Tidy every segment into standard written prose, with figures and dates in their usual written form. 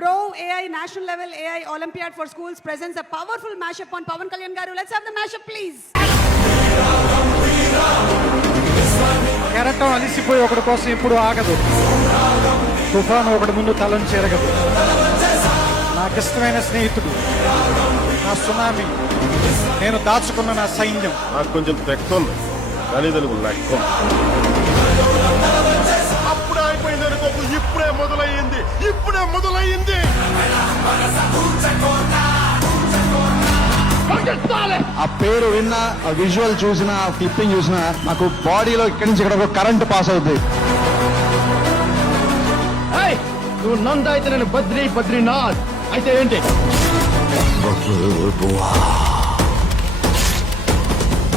Pro AI National Level AI Olympiad for Schools presents a powerful mashup on Pawan Kalyan Garu. Let's have the mashup, please. కెరటం అలిసిపోయి ఒకటి కోసం ఎప్పుడు ఆగదు. తుఫాను ఒకటి ముందు తలను చెరగదు. నాకిష్టమైన స్నేహితుడు, నా సునామీ, నేను దాచుకున్న నా సైన్యం. నాకు కొంచెం తెక్తుంది కానీ తెలుగు లెక్క. అప్పుడే అయిపోయింది అనుకోకు, ఇప్పుడే మొదలయ్యింది. ఆ పేరు విన్నా, ఆ విజువల్ చూసినా, ఆ క్లిప్పింగ్ చూసినా నాకు బాడీలో ఇక్కడి నుంచి ఇక్కడ కరెంట్ పాస్ అవుతుంది. నువ్వు నంద అయితే నేను బద్రీనాథ్ అయితే ఏంటి?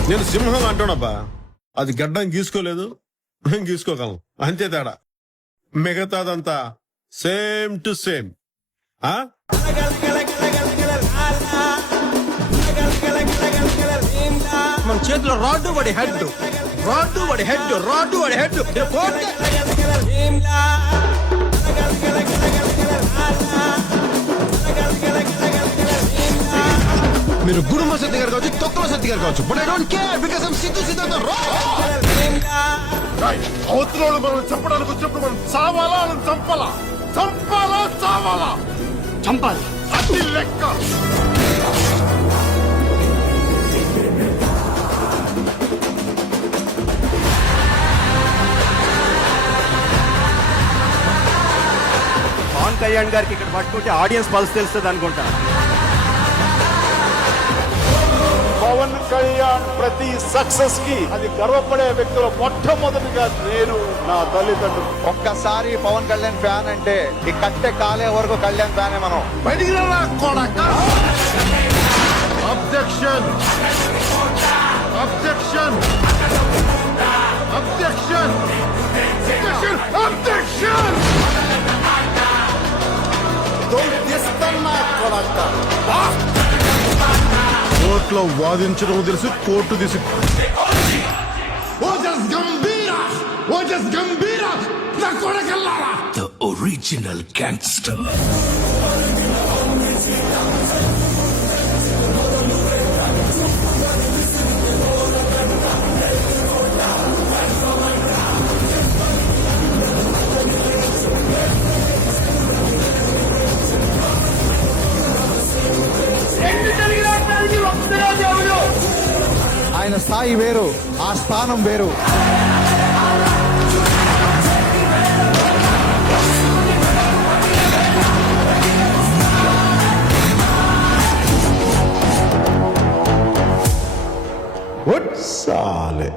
నేను సింహం అంటానబ్బా, అది గడ్డం గీసుకోలేదు, మేము గీసుకోగలం, అంతే తేడా. మిగతాదంతా సేమ్ టు సేమ్. మన చేతిలో రాడ్డు వాడి హెడ్. మీరు గుడుమ సత్తి గారు కావచ్చు, తొక్కల సత్తి గారు కావచ్చు, but I don't care because I'm Siddhu సిద్ధాంత. అవతల మనం చంపడానికి వచ్చినప్పుడు మనం చావాలా, చంపాలి అది లెక్క. పవన్ కళ్యాణ్ గారికి ఇక్కడ పట్టుకుంటే ఆడియన్స్ పల్స్ తెలుస్తుంది అనుకుంటా. పవన్ కళ్యాణ్ ప్రతి సక్సెస్ కి అది గర్వపడే వ్యక్తులు మొట్టమొదటిగా నేను, నా తల్లిదండ్రులు. ఒక్కసారి పవన్ కళ్యాణ్ ఫ్యాన్ అంటే ఈ కట్టె కాలే వరకు కళ్యాణ్ ఫ్యానే మనం. బయటికి రా కొడక. అబ్జెక్షన్. కోర్టులో వాదించడం తెలుసు, కోర్టు తీసి The original gangster. ఆయన స్థాయి వేరు, ఆ స్థానం వేరు. సాలే